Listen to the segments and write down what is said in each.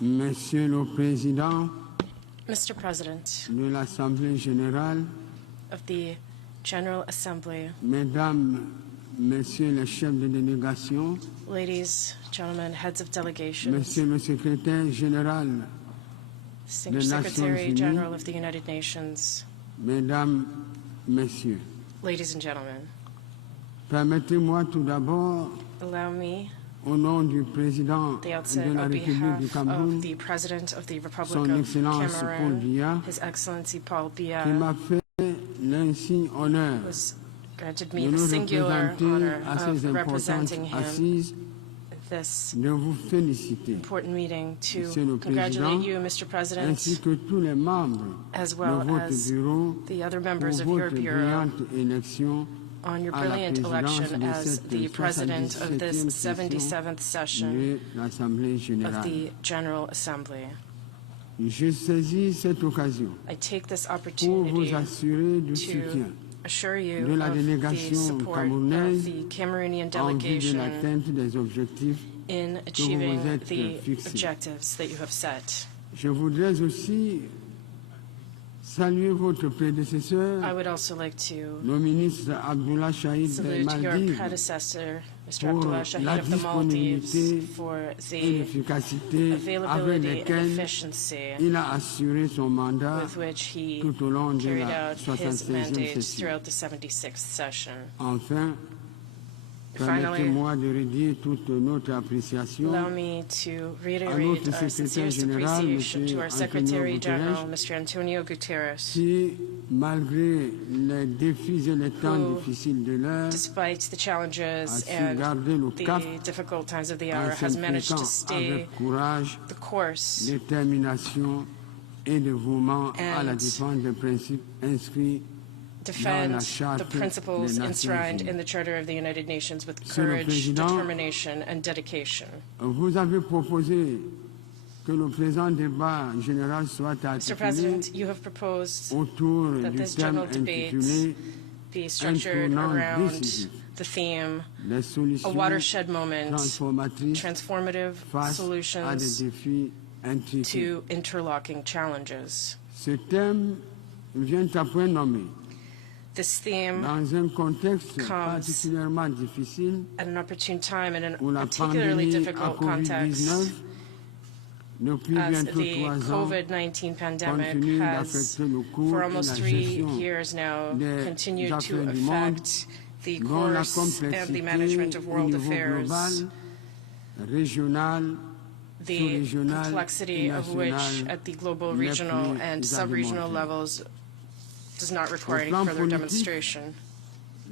Monsieur le Président Mr. President de l'Assemblée générale, of the General Assembly, Mesdames, Messieurs les chefs de délégation, ladies, gentlemen, heads of delegations, Monsieur le Secrétaire général Distinguished des Nations Secretary Unies, General of the United Nations, Mesdames, Messieurs, ladies and gentlemen, permettez-moi tout d'abord, allow me, au nom du Président at the outset, de la on République du behalf Cameroun, of the President of the Republic Son of Excellence Paul Cameroon, Biya, His Excellency Paul qui Biya, m'a fait l'insigne honneur was granted de me the nous singular représenter honor à ces of importantes representing him assises, this de vous féliciter, important meeting Monsieur le to congratulate Président, you, Mr. President, ainsi que tous les membres as de well votre as bureau the other pour members of your votre bureau brillante élection on your à la brilliant election présidence de as cette the President of this 77e 77th session de l'Assemblée of générale. the General Assembly. Je saisis cette occasion I take this pour opportunity vous assurer du to soutien assure you de la of the délégation support of camerounaise the Cameroonian en vue de delegation l'atteinte des objectifs. in achieving vous êtes the fixés. objectives that you have set. Je voudrais aussi saluer votre prédécesseur, I would also like to le ministre Abdullah Shahid des salute your Maldives, predecessor, Mr. pour Abdullah la Shahid of the Maldives, disponibilité for et the l'efficacité avec availability and lesquelles efficiency il a assuré son mandat with which he tout au long de carried la out his 76e mandates session. throughout the 76th session. Enfin, Finally, permettez-moi de redire toute notre appréciation allow me to à reiterate notre our secrétaire sincerest général, appreciation M. to our Antonio Secretary Guterres, General, Mr. Antonio Guterres, qui, malgré les défis et les temps Who, difficiles de l'heure, despite the a challenges su and garder le cap the difficult times of the en hour, has managed to s'impliquant stay avec courage, the course détermination et dévouement à la And défense des principes inscrits defend la Charte the principles des Nations enshrined Unies. in the Charter of the United Nations with Monsieur le courage, Président, determination, and dedication. Vous avez proposé que le présent débat général soit Mr. articulé President, you have proposed autour that du this thème general debate intitulé be structured tournant around décisif. the theme, les a solutions watershed moment, transformatrices transformative face à des solutions défis intriqués. to interlocking challenges. Ce thème vient à point nommé This theme, dans un contexte comes particulièrement difficile at an opportune time in a où la particularly pandémie à difficult context, COVID-19 depuis as bientôt the 3 ans COVID-19 pandemic continue has, d'affecter le cours for et almost la 3 gestion years now, des continued to affaires du monde, affect the dont la course and the complexité management of au world niveau affairs, global, régional, the sous-régional complexity et of which national at the global, n'est regional, plus and sub-regional alimenté. levels does not require Au any plan further politique, demonstration.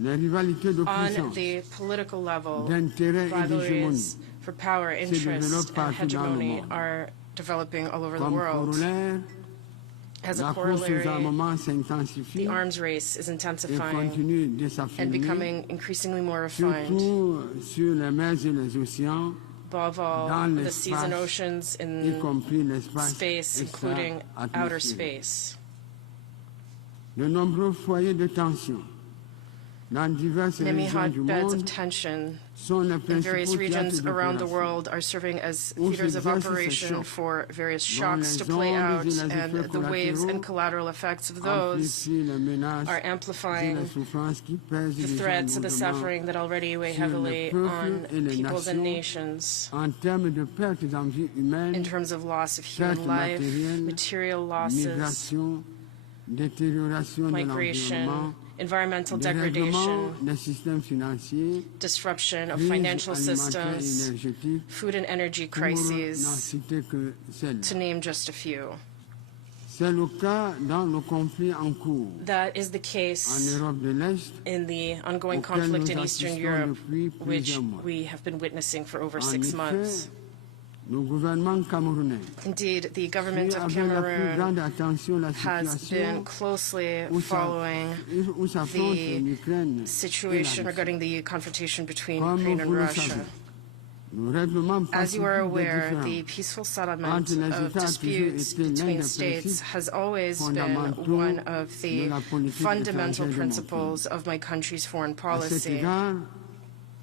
les rivalités de On puissance, the political level, d'intérêt et rivalries d'hégémonie for power, interest, développent and partout dans le hegemony monde. are developing all over the Comme world. corollaire, As a la course aux corollary, armements s'intensifie the arms race is et intensifying continue de and s'affirmer, becoming increasingly more refined. surtout sur les mers et les océans, Above all, dans the seas and l'espace, oceans y in compris l'espace space, including outer extra-atmosphérique. space. De nombreux foyers de tension dans diverses Many régions du hotbeds of monde tension sont les in various principaux regions théâtres around the d'opération. world are serving as Où theaters of s'exercent ces operation chocs, for various dont shocks to les play ondes out, et les and effets the waves and collatéraux collateral effects of those amplifient les menaces are et amplifying les souffrances qui pèsent the déjà threats and the lourdement suffering that already weigh sur les heavily peuples on et les peoples and nations nations en termes de pertes en vie humaine, in terms of loss of pertes human life, matérielles, material losses, migration, détérioration de migration, l'environnement, environmental dérèglement degradation, des systèmes financiers, disruption of crise financial alimentaire et systems, énergétique, food and energy pour n'en crises, citer que celles. to name just a few. C'est le cas dans le conflit en cours That is the en case Europe de l'Est, in the ongoing auquel conflict nous in Eastern assistons Europe, depuis which plusieurs mois. we have been witnessing for over En 6 months. effet, le gouvernement camerounais Indeed, the government suit of avec la plus Cameroon grande attention la has situation been closely où following s'affrontent the l'Ukraine et situation la Russie. regarding the confrontation between Comme Ukraine and vous le Russia. savez, le règlement As you are pacifique des aware, différends the peaceful settlement entre les of États a toujours disputes été l'un between des states principes has always been fondamentaux one of de the la politique fundamental étrangère de mon pays. principles of my country's foreign À cet policy. égard,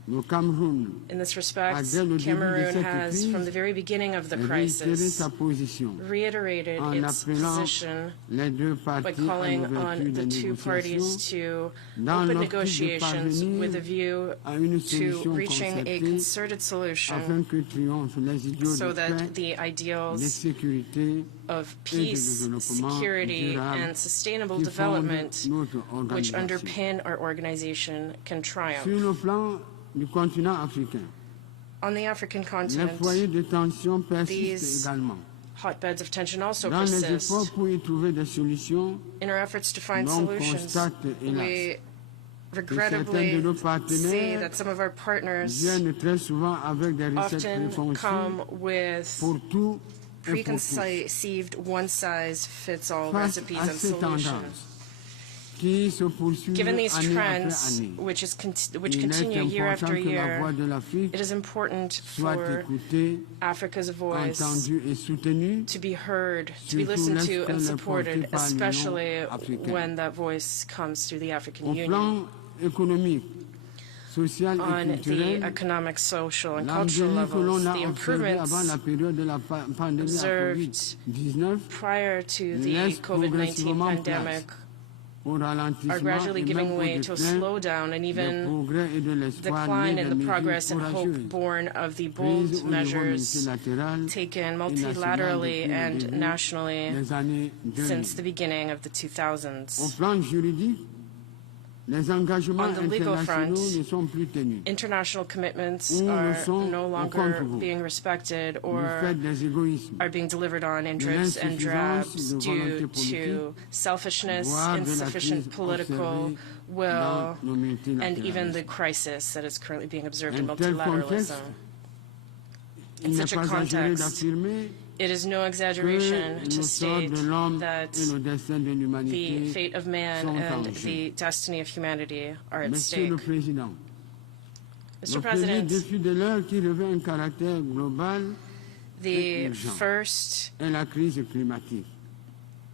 Le Cameroun In this respect, dès le début de Cameroon cette has, crise, from the very beginning of the réitéré crisis, sa position reiterated en its appelant position les deux by parties à calling l'ouverture on des the two parties négociations to dans open l'optique de negotiations with a parvenir view à une to solution reaching a concertée concerted solution afin que triomphent les idéaux so de that paix, the de ideals sécurité of et de peace, développement security, durable and sustainable qui fondent development, notre which organisation. underpin our organization, can triumph. Sur le plan du continent africain, On the African les continent, foyers de tension persistent these également. hotbeds of tension also Dans les persist. efforts pour y trouver des solutions, In our efforts to find l'on solutions, constate, hélas, we certains regrettably de nos see partenaires that some of our partners viennent très souvent avec des recettes often préconçues come with pour tout et pour tous. preconceived one-size-fits-all Face recipes à and ces solutions. tendances qui se poursuivent Given these année trends, après année, which il continue est year important after que la year, voix de l'Afrique it is important soit for écoutée, Africa's voice entendue et soutenue, to be heard, to be surtout listened to lorsqu'elle and est supported, portée par l'Union especially africaine. when that voice comes through the African Au Union. plan économique, social et On the culturel, economic, social, and cultural l'embellie que l'on levels, a the observée avant la improvements période de la pandémie à observed COVID-19 prior to the laisse COVID-19 progressivement pandemic place au are ralentissement gradually et giving même au way to a déclin slowdown and des even progrès et de l'espoir decline nés in des the progress mesures and hope courageuses born of the prises bold au niveau measures multilatéral taken et national multilaterally depuis le and début nationally des années since the 2000. beginning of the Au 2000s. plan juridique, les engagements On the legal internationaux front, ne sont plus tenus international commitments Ou le are sont no au longer contre-vous, being respected du or fait des égoïsmes, are being delivered on in dribs and l'insuffisance drabs de volonté due politique, to selfishness, voire de la insufficient crise political observée will, dans nos and even the multilatéralismes. crisis that is currently being observed in Un tel contexte, multilateralism. il n'est such a pas exagéré context, d'affirmer It is no que exaggeration le to sort state de l'homme that et le destin de the l'humanité fate of man sont en and jeu. the destiny of humanity are at Monsieur stake. le Président, Mr. le premier President, défi de l'heure qui revêt un caractère global the urgent first est la crise climatique.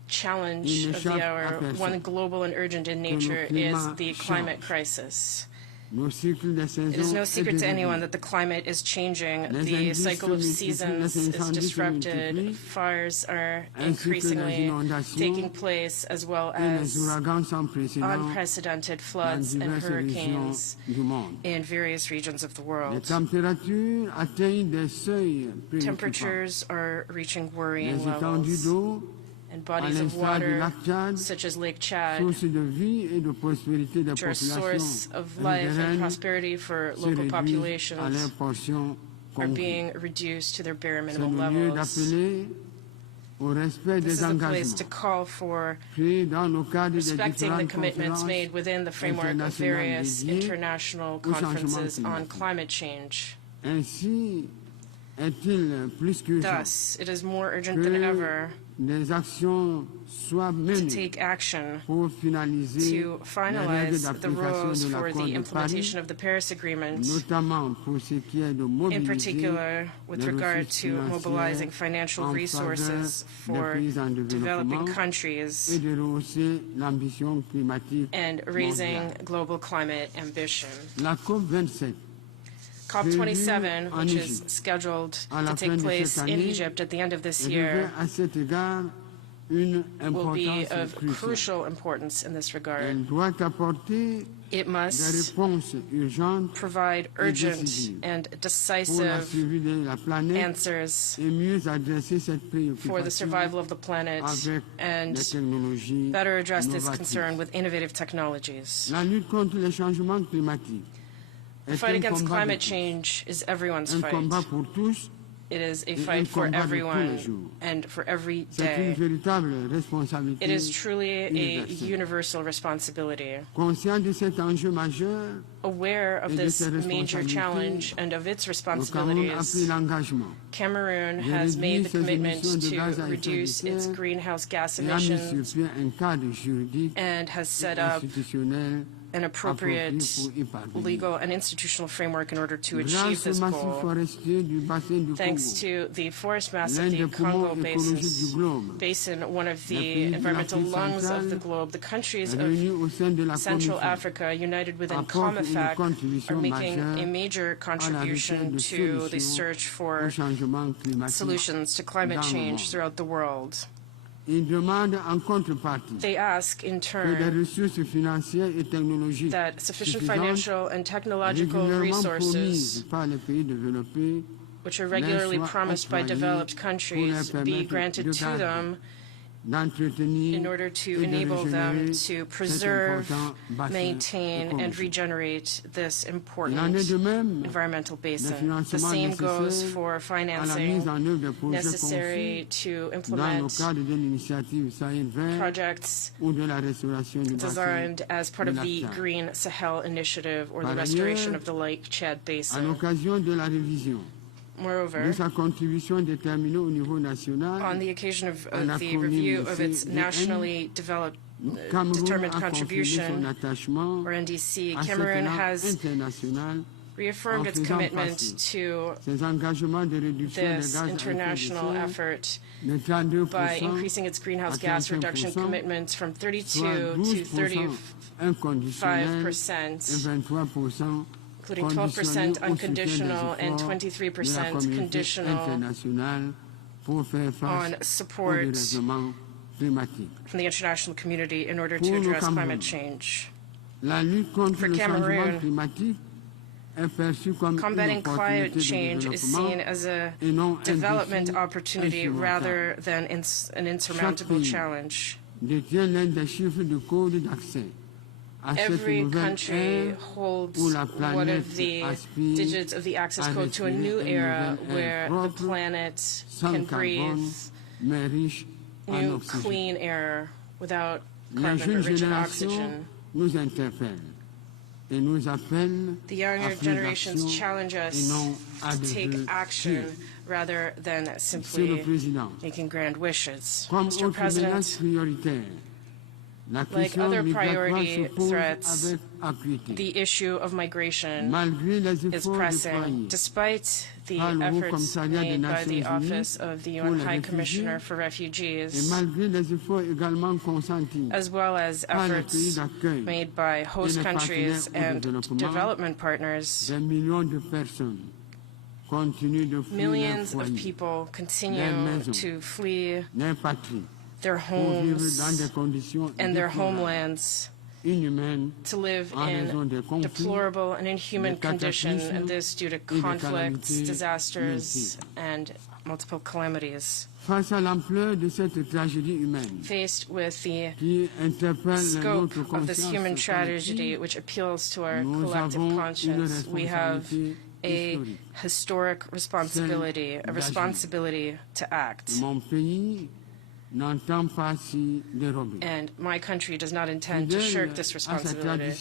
challenge Il of the n'échappe à hour, personne one global and urgent in nature, is the climate crisis. Nos cycles des It is saisons no secret to est anyone dérégulé. that the climate is changing. Les The indices cycle of se multiplient, seasons les is incendies se disrupted. multiplient, Fires are ainsi que les increasingly inondations taking place, as well et les as ouragans sans précédent unprecedented dans floods and diverses hurricanes régions du monde. in various regions of the Les world. températures atteignent des seuils préoccupants. Temperatures are reaching Les worrying étendues levels, d'eau, and à bodies of l'instar du water, lac Tchad, such as Lake Chad, source de vie et de prospérité des which are a source populations of life and riveraines, prosperity for se local réduisent à populations, leur portion are congrue. being reduced to their bare C'est minimum le lieu levels. d'appeler au respect This des is the place to engagements call for pris dans le cadre des respecting the différentes commitments conférences made within the framework of internationales various dédiées international au changement conferences on climatique. climate change. Ainsi est-il plus qu'urgent Thus, it is more urgent than que ever des actions soient to menées take action pour finaliser to les règles finalize the d'application rules de for l'accord the de Paris, implementation of the Paris Agreement, notamment pour ce qui est de in mobiliser particular with les regard ressources to mobilizing financières financial en resources faveur for des pays en developing développement et countries de rehausser l'ambition climatique and raising mondiale. global climate ambition. La COP27, COP27, en which Égypte is scheduled à la to fin take de place cette in année, Egypt at the end of this revêt year, à cet égard une will be importance of cruciale. crucial importance in this regard. Elle doit apporter It des must réponses urgentes provide urgent décisives and pour la decisive survie de la planète answers et mieux adresser cette for the préoccupation survival of the planet avec and les technologies better address this novatrices. concern with innovative technologies. La lutte contre les changements climatiques The est fight un against combat de climate tous. change is everyone's Un fight. combat pour tous. It is a et un fight for combat de tous les everyone jours. and for every C'est une day. véritable responsabilité It is truly a universelle. universal responsibility. Conscient de cet enjeu majeur, Aware et of de this ses major responsabilités, challenge and of its le Cameroun a pris responsibilities, l'engagement Cameroon de has made réduire the ses commitment émissions de to gaz à effet de reduce its serre greenhouse gas et a mis sur emissions pied un cadre juridique and has et set up institutionnel an appropriate legal and institutional framework in order to achieve this goal. Thanks to the forest mass of the Congo Basin, one of the environmental lungs of the globe, the countries of Central Africa, united within COMEFAC, are making a major contribution to the search for solutions to climate change throughout the world. They ask, in turn, that sufficient financial and technological resources, which are regularly promised by developed countries, be granted to them in order to enable them to preserve, maintain, and regenerate this important environmental basin. The same goes for financing necessary to implement projects designed as part of the Green Sahel Initiative or the restoration of the Lake Chad Basin. Moreover, on the occasion of the review of its nationally determined contribution, or NDC, Cameroon has reaffirmed its commitment to this international effort by increasing its greenhouse gas reduction commitments from 32 to 35%, including 12% unconditional and 23% conditional on support from the international community in order to address climate change. For Cameroon, combating climate change is seen as a development opportunity rather than an insurmountable challenge. Every country holds one of the digits of the access code to a new era where the planet can breathe new clean air without carbon-rich oxygen. The younger generations challenge us to take action rather than simply making grand wishes. Mr. President, like other priority threats, the issue of migration is pressing. Despite the efforts made by the Office of the UN High Commissioner for Refugees, as well as efforts made by host countries and development partners, millions of people continue to flee their homes and their homelands to live in deplorable and inhuman conditions, and this due to conflicts, disasters, and multiple calamities. Faced with the scope of this human tragedy, which appeals to our collective conscience, we have a historic responsibility, a responsibility to act. And my country does not intend to shirk this responsibility.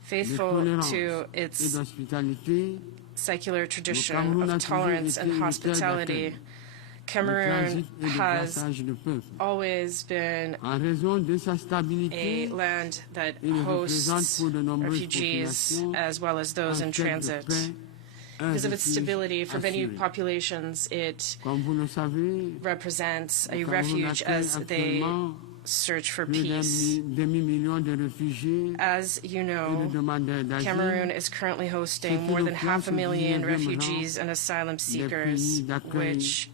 Faithful to its secular tradition of tolerance and hospitality, Cameroon has always been a land that hosts refugees as well as those in transit. Because of its stability for many populations, it represents a refuge as they search for peace. As you know, Cameroon is currently hosting more than 500,000 refugees and asylum seekers, which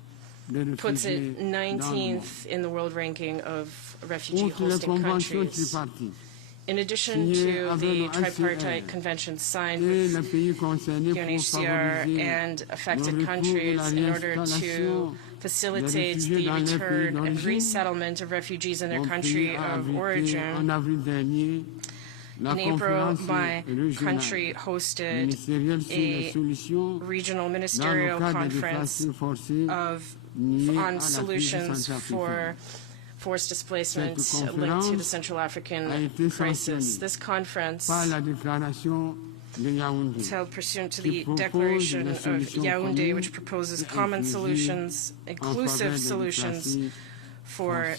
puts it 19th in the world ranking of refugee hosting countries. In addition to the tripartite convention signed with UNHCR and affected countries in order to facilitate the return and resettlement of refugees in their country of origin, in April, my country hosted a regional ministerial conference on solutions for forced displacement linked to the Central African crisis. This conference is held pursuant to the Declaration of Yaoundé, which proposes common solutions, inclusive solutions for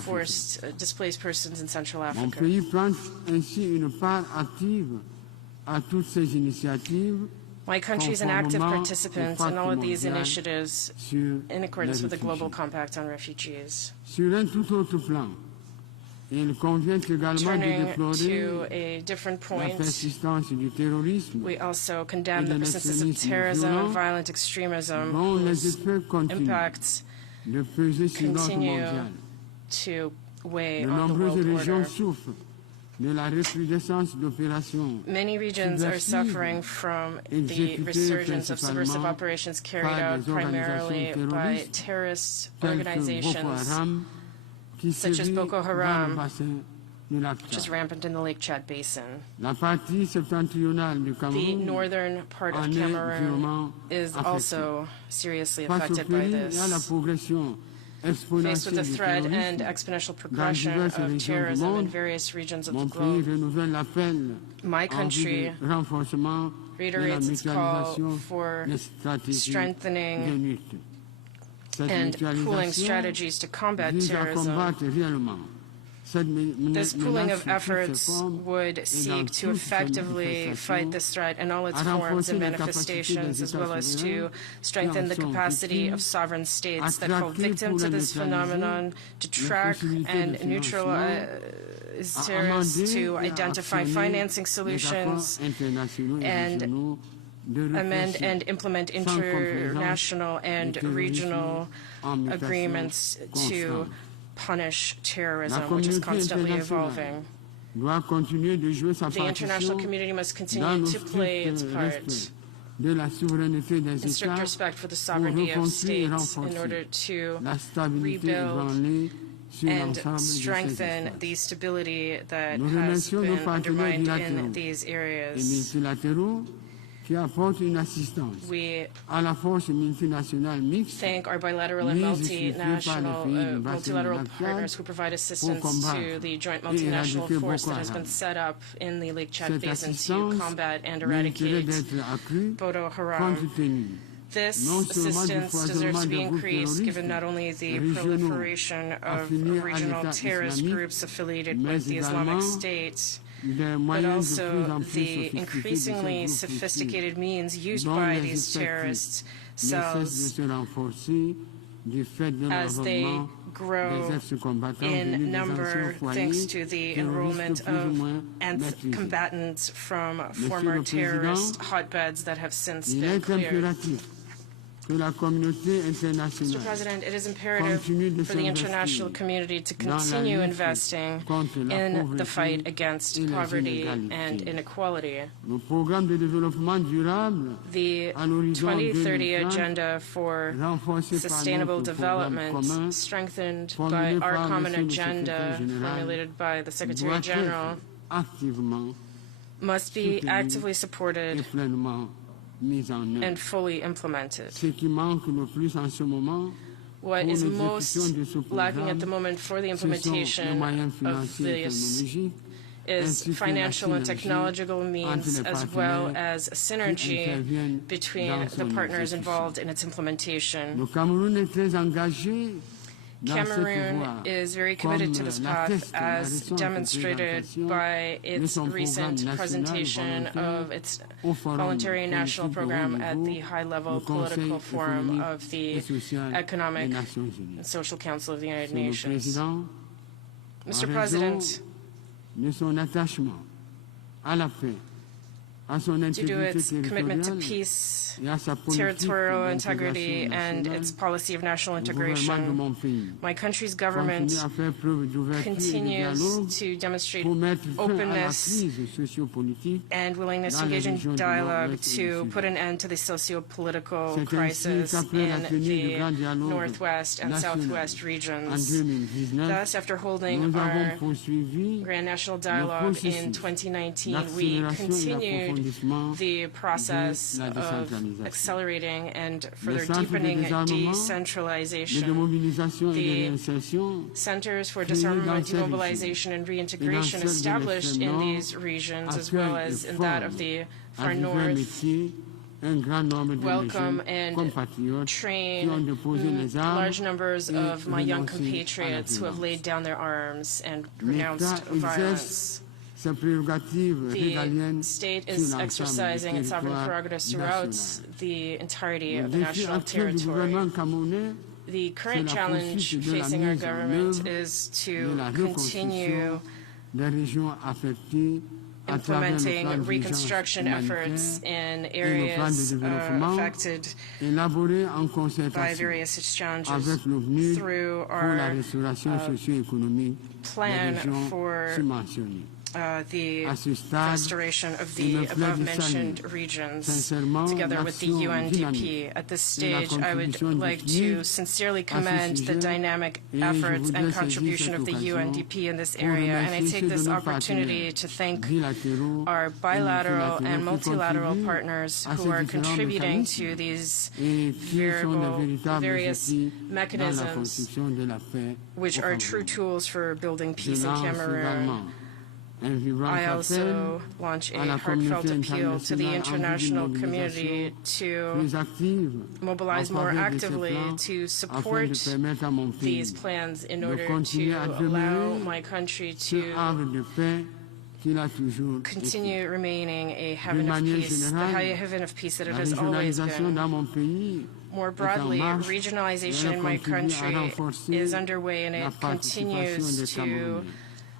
forced displaced persons in Central Mon Africa. pays prend ainsi une part active à toutes ces initiatives My country is an active participant in all of these initiatives in accordance with the Global Compact on Refugees. Sur un tout autre plan, il convient également de Turning déplorer to a different la point, persistance du terrorisme we also condemn the persistence of terrorism and violent extremism dont les whose effets continuent impacts de peser sur l'ordre continue mondial. to weigh De on the nombreuses world régions order. souffrent de la recrudescence d'opérations Many regions are suffering from the resurgence of subversive operations carried out primarily by terrorist telles que Boko organizations Haram, qui such as sévit Boko dans le Haram, bassin du lac which is Tchad. rampant in the Lake Chad Basin. La partie septentrionale du The Cameroun northern part of en est Cameroon durement is affectée. also seriously Face au affected by péril et à la this. progression Faced with exponentielle the du threat and terrorisme, exponential dans progression diverses of régions du terrorism in monde, various regions of mon the pays globe, renouvelle l'appel my en vue country du renforcement de la reiterates its call mutualisation for des stratégies de strengthening lutte. Cette and pooling mutualisation strategies to combat vise à terrorism. combattre réellement cette This pooling menace of sous toutes ses efforts formes would et dans seek to toutes ses effectively fight manifestations, this threat in all its à forms renforcer and les capacités manifestations, des as États well as to souverains strengthen the qui en sont capacity victimes, of sovereign states that à fall traquer victim pour to les this neutraliser, phenomenon, to track possibilités de and financement, neutralize à terrorists, amender to et à identify actionner financing les solutions, accords internationaux et and régionaux de amend répression and implement sans complaisance international and du terrorisme regional en mutation agreements to constante. punish La terrorism, which is communauté constantly internationale evolving. doit continuer de jouer sa The international partition community must dans continue le to play strict its part respect de la souveraineté des in strict États respect for the pour sovereignty of reconstruire et states in order renforcer to la stabilité rebuild ébranlée sur and l'ensemble de ces strengthen espaces. the stability that Nous has remercions nos been partenaires undermined in bilatéraux these et areas. multilatéraux qui apportent une assistance We à la force multinationale mixte thank our bilateral and multilateral partners who provide assistance to the joint multinational force that has been set up in the Lake Chad Cette Basin to assistance combat and mériterait eradicate d'être accrue Boko compte Haram. tenu This non seulement du assistance deserves to be foisonnement de groupes increased, given terroristes not only the régionaux proliferation of affiliés à regional l'État terrorist islamique, groups affiliated mais with the Islamic également State, des but moyens de plus also en plus the sophistiqués de increasingly ces groupes sophisticated means used dont by les these terrorist effectifs ne cessent de cells se renforcer du fait de as they l'enrôlement grow des ex-combattants in venus des number anciens thanks foyers to the terroristes enrollment plus ou of moins maîtrisés. combatants from Monsieur former le Président, terrorist hotbeds that have since Il been est cleared. impératif que la communauté Mr. internationale President, it is imperative continue de for the s'investir international community to dans la continue lutte investing contre la in the pauvreté fight et against les poverty inégalités. and inequality. Le programme de développement durable The à l'horizon 2030 2030, agenda for renforcé par sustainable notre programme development, commun, strengthened by formulé our par common Monsieur le agenda Secrétaire général, formulated by the Secretary doit General, être activement must be soutenu actively et supported pleinement mise en œuvre. and fully implemented. Ce qui manque le plus en ce moment What pour is l'exécution most de ce lacking at programme, the moment for the ce sont les implementation moyens of financiers et this technologiques is ainsi que la financial and synergie technological means, entre les as well partenaires as synergy interviennent between dans the son partners exécution. involved in its implementation. Le Cameroun est très engagé dans cette Cameroon voie, is very committed to comme this l'atteste path, la as récente demonstrated présentation by de its son recent programme national presentation volontaire of its au Forum voluntary national politique de haut program at niveau, the high-level le Conseil political forum économique of the et social des Economic Nations Unies. and Social Council of the United Monsieur le Nations. Président, Mr. en President, raison de son attachement à la paix, à son due to intégrité its commitment to territoriale peace, et à sa politique territorial integrity, d'intégration and nationale, its policy of national le gouvernement de integration, mon pays my country's government continue à faire preuve d'ouverture et de dialogue continues to demonstrate pour mettre fin à la openness crise sociopolitique and willingness to dans les engage in régions du dialogue Nord-Ouest et du to Sud. put an end to the socio-political C'est ainsi crisis qu'après la in tenue du the grand dialogue Northwest and national Southwest en regions. 2019, Thus, after holding nous avons our poursuivi Grand National Dialogue in processus 2019, we d'accélération et continued d'approfondissement the process de la of décentralisation. accelerating and further Les centres de deepening désarmement et de decentralization. mobilisation et de The réinsertion Centers for créés disarmament, dans ces demobilization, and reintegration celles de established in l'extrême these regions, as accueillent well et as in that of forment the à far divers north, métiers welcome and train large numbers of my young compatriots who have laid down their arms and renounced violence. The state is exercising its sovereign prerogatives throughout the entirety of the national territory. The current challenge facing our government is to continue implementing reconstruction efforts in areas affected by various challenges through our plan for the restoration of the above-mentioned regions, together with the UNDP. At this stage, I would like to sincerely commend the dynamic efforts and contribution of the UNDP in this area, and I take this opportunity to thank our bilateral and multilateral partners who are contributing to these various mechanisms which are true tools for building peace in Cameroon. I also launch a heartfelt appeal to the international community to mobilize more actively to support these plans in order to allow my country to continue remaining a haven of peace, the haven of peace that it has always been. More broadly, regionalization in my country is underway, and it continues to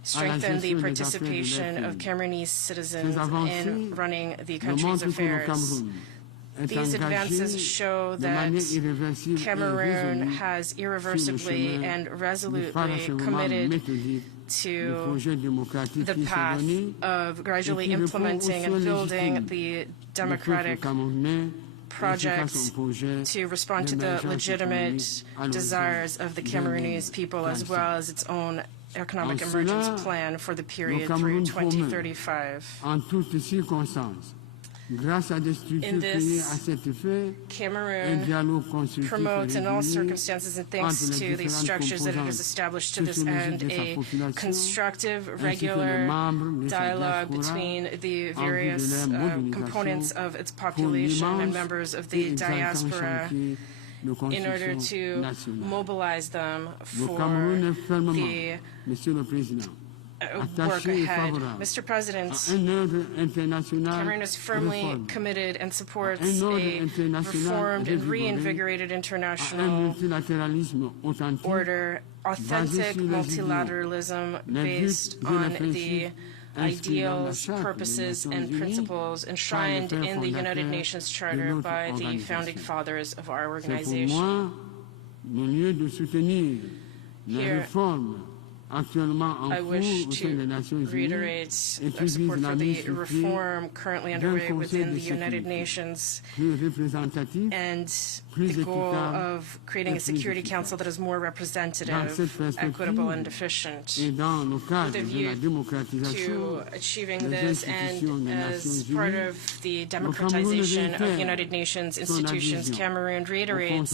strengthen the participation of Cameroonese citizens in running the country's affairs. These advances show that Cameroon has irreversibly and resolutely committed to the path of gradually implementing and building the democratic projects to respond to the legitimate desires of the Cameroonese people, as well as its own economic emergence plan for the period through 2035. In this, Cameroon promotes in all circumstances and thanks to the structures that it has established to this end a constructive, regular dialogue between the various components of its population and members of the diaspora in order to mobilize them for the work ahead. Mr. President, Cameroon is firmly committed and supports a reformed and reinvigorated international order, authentic multilateralism based on the ideals, purposes, and principles enshrined in the United Nations Charter by the founding fathers of our organization. Here, I wish to reiterate our support for the reform currently underway within the United Nations and the goal of creating a Security Council that is more representative, equitable, and efficient. With a view to achieving this and as part of the democratization of United Nations institutions, Cameroon reiterates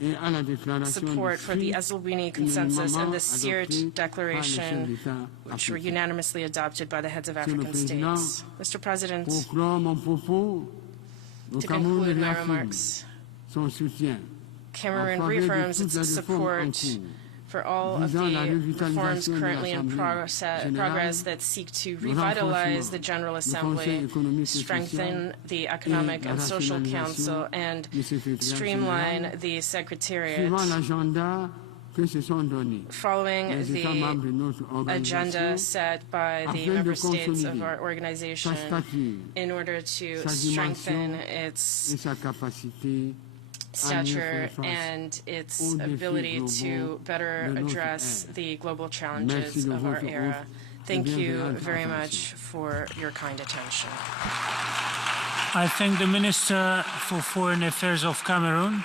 its support for the Esselwini Consensus and the Sirt Declaration, which were unanimously adopted by the heads of African states. Mr. President, to conclude my remarks, Cameroon reaffirms its support for all of the reforms currently in progress that seek to revitalize the General Assembly, strengthen the Economic and Social Council, and streamline the Secretariat. Following the agenda set by the member states of our organization in order to strengthen its stature and its ability to better address the global challenges of our era. Thank you very much for your kind attention. I thank the Minister for Foreign Affairs of Cameroon.